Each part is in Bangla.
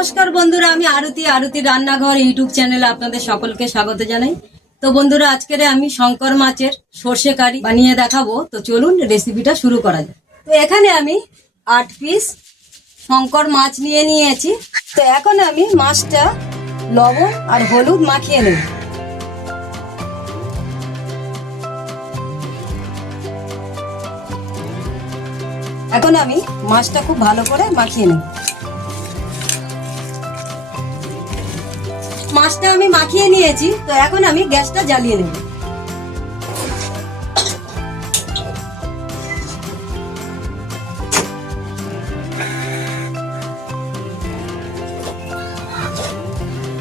নমস্কার বন্ধুরা, আমি আরতি আরতি রান্নাঘর ইউটিউব চ্যানেলে আপনাদের সকলকে স্বাগত জানাই। তো বন্ধুরা, আজকের আমি শঙ্কর মাছের সর্ষে কারি বানিয়ে দেখাবো। তো চলুন রেসিপিটা শুরু করা যাক। তো এখানে আমি আট পিস শঙ্কর মাছ নিয়ে নিয়েছি। তো এখন আমি মাছটা লবণ আর হলুদ মাখিয়ে নেব। এখন আমি মাছটা খুব ভালো করে মাখিয়ে নেব। মাছটা আমি মাখিয়ে নিয়েছি, তো এখন আমি গ্যাসটা জ্বালিয়ে নেব।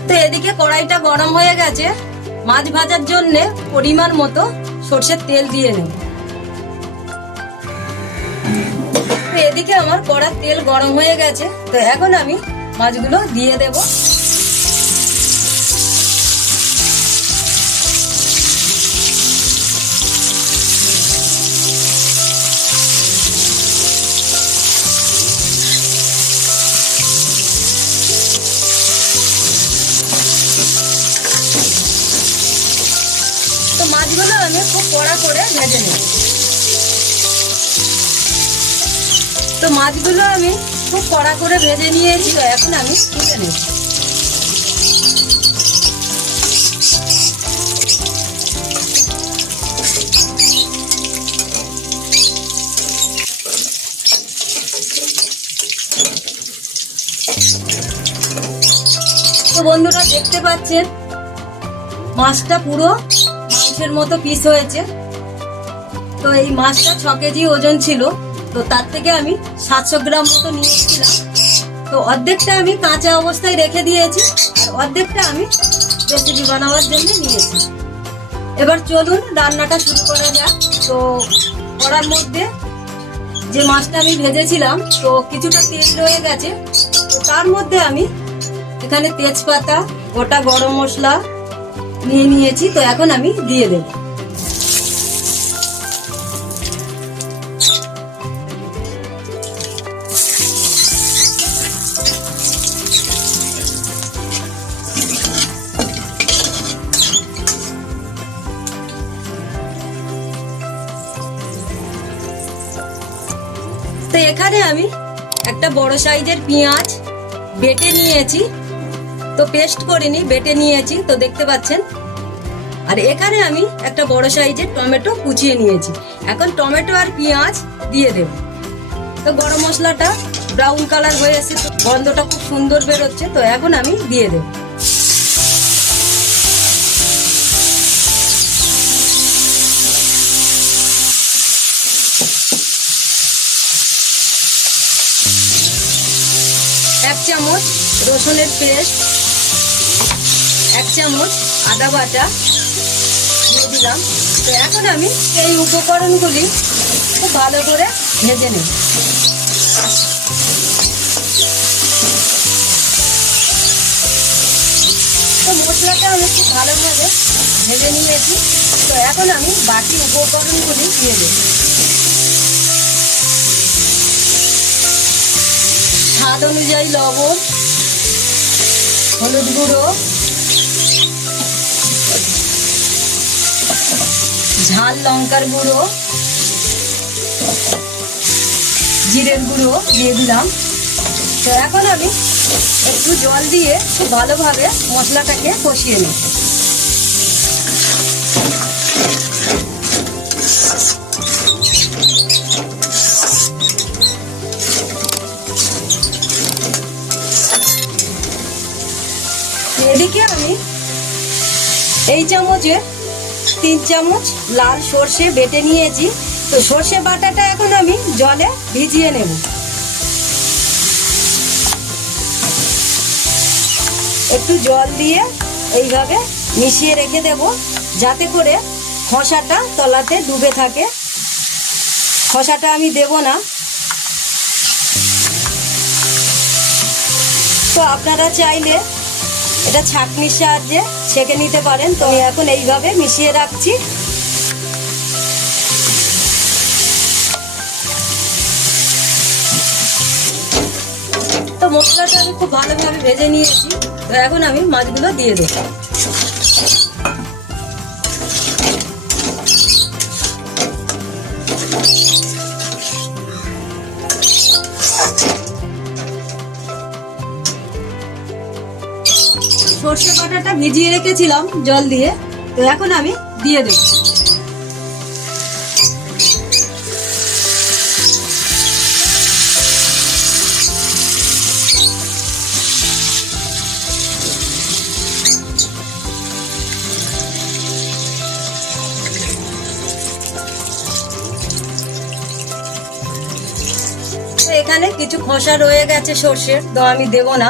তো এদিকে কড়াইটা গরম হয়ে গেছে। মাছ ভাজার জন্য পরিমাণ মতো সর্ষের তেল দিয়ে নেব। এদিকে আমার কড়ার তেল গরম হয়ে গেছে, তো এখন আমি মাছগুলো দিয়ে দেবো। মাছগুলো আমি খুব কড়া করে ভেজে নেব। তো মাছগুলো আমি খুব কড়া করে ভেজে নিয়েছি এখন আমি তুলে নেব। তো বন্ধুরা, দেখতে পাচ্ছেন? মাছটা পুরো মাংসের মতো পিস হয়েছে। তো এই মাছটা ছ কেজি ওজন ছিল। তো তার থেকে আমি সাতশো গ্রাম মতো নিয়েছিলাম। তো অর্ধেকটা আমি কাঁচা অবস্থায় রেখে দিয়েছি। আর অর্ধেকটা আমি রেসিপি বানাবার জন্য নিয়েছি। এবার চলুন রান্নাটা শুরু করা যাক। তো করার মধ্যে যে মাছটা আমি ভেজেছিলাম, তো কিছুটা তেল রয়ে গেছে। তো তার মধ্যে আমি এখানে তেজপাতা, গোটা গরম মশলা নিয়ে নিয়েছি, তো এখন আমি দিয়ে দেব। তো এখানে আমি একটা বড় সাইজের পেঁয়াজ বেটে নিয়েছি। তো পেস্ট করিনি, বেটে নিয়েছি, তো দেখতে পাচ্ছেন। আর এখানে আমি একটা বড় সাইজের টমেটো কুচিয়ে নিয়েছি। এখন টমেটো আর পেঁয়াজ দিয়ে দেব। তো গরম মশলাটা ব্রাউন কালার হয়ে এসে তো গন্ধটা খুব সুন্দর বেরোচ্ছে, তো এখন আমি দিয়ে দেব। এক চামচ রসুনের পেস্ট এক চামচ আদা বাটা দিয়ে দিলাম। তো এখন আমি এই উপকরণগুলি খুব ভালো করে ভেজে নিই তো মশলাটা আমি খুব ভালোভাবে ভেজে নিয়েছি। তো এখন আমি বাকি উপকরণগুলি দিয়ে দেব। স্বাদ অনুযায়ী লবণ, হলুদ গুঁড়ো ঝাল লঙ্কার গুঁড়ো, জিরের গুঁড়ো দিয়ে দিলাম। তো এখন আমি একটু জল দিয়ে খুব ভালোভাবে মশলাটাকে কষিয়ে নিই এদিকে আমি এই চামচে তিন চামচ লাল সর্ষে বেটে নিয়েছি। তো সর্ষে বাটাটা এখন আমি জলে ভিজিয়ে নেব। একটু জল দিয়ে এইভাবে মিশিয়ে রেখে দেব, যাতে করে খসাটা তলাতে ডুবে থাকে। খসাটা আমি দেব না। তো আপনারা চাইলে এটা ছাঁকনির সাহায্যে ছেঁকে নিতে পারেন। তো এখন এইভাবে মিশিয়ে রাখছি। তো মশলাটা আমি খুব ভালোভাবে ভেজে নিয়েছি। তো এখন আমি মাছগুলো দিয়ে দেবো। সর্ষে বাটাটা ভিজিয়ে রেখেছিলাম জল দিয়ে, তো এখন আমি দিয়ে দেবো। এখানে কিছু খোসা রয়ে গেছে সর্ষের, তো আমি দেব না।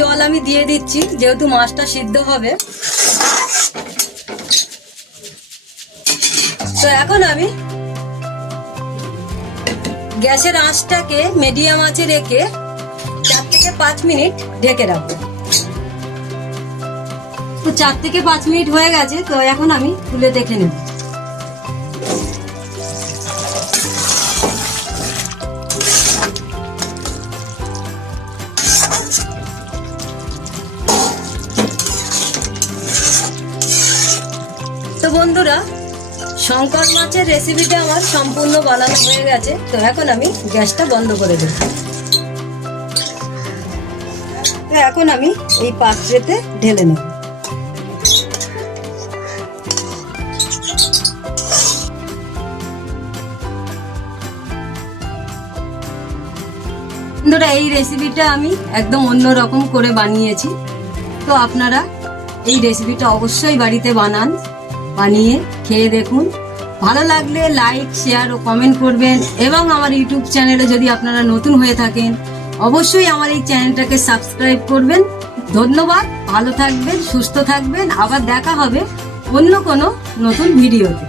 জল আমি দিয়ে দিচ্ছি, যেহেতু মাছটা সিদ্ধ হবে। তো এখন আমি গ্যাসের আঁচটাকে মিডিয়াম আঁচে রেখে চার থেকে পাঁচ মিনিট ঢেকে রাখব। তো চার থেকে পাঁচ মিনিট হয়ে গেছে, তো এখন আমি তুলে দেখে নেব। বন্ধুরা, শঙ্কর মাছের রেসিপিটা আমার সম্পূর্ণ বানানো হয়ে গেছে। তো এখন আমি গ্যাসটা বন্ধ করে দেব। এখন আমি এই পাত্রেতে ঢেলে নেব। বন্ধুরা, এই রেসিপিটা আমি একদম অন্য রকম করে বানিয়েছি। তো আপনারা এই রেসিপিটা অবশ্যই বাড়িতে বানান। বানিয়ে খেয়ে দেখুন। ভালো লাগলে লাইক শেয়ার ও কমেন্ট করবেন এবং আমার ইউটিউব চ্যানেলে যদি আপনারা নতুন হয়ে থাকেন, অবশ্যই আমার এই চ্যানেলটাকে সাবস্ক্রাইব করবেন। ধন্যবাদ, ভালো থাকবেন, সুস্থ থাকবেন। আবার দেখা হবে অন্য কোনো নতুন ভিডিওতে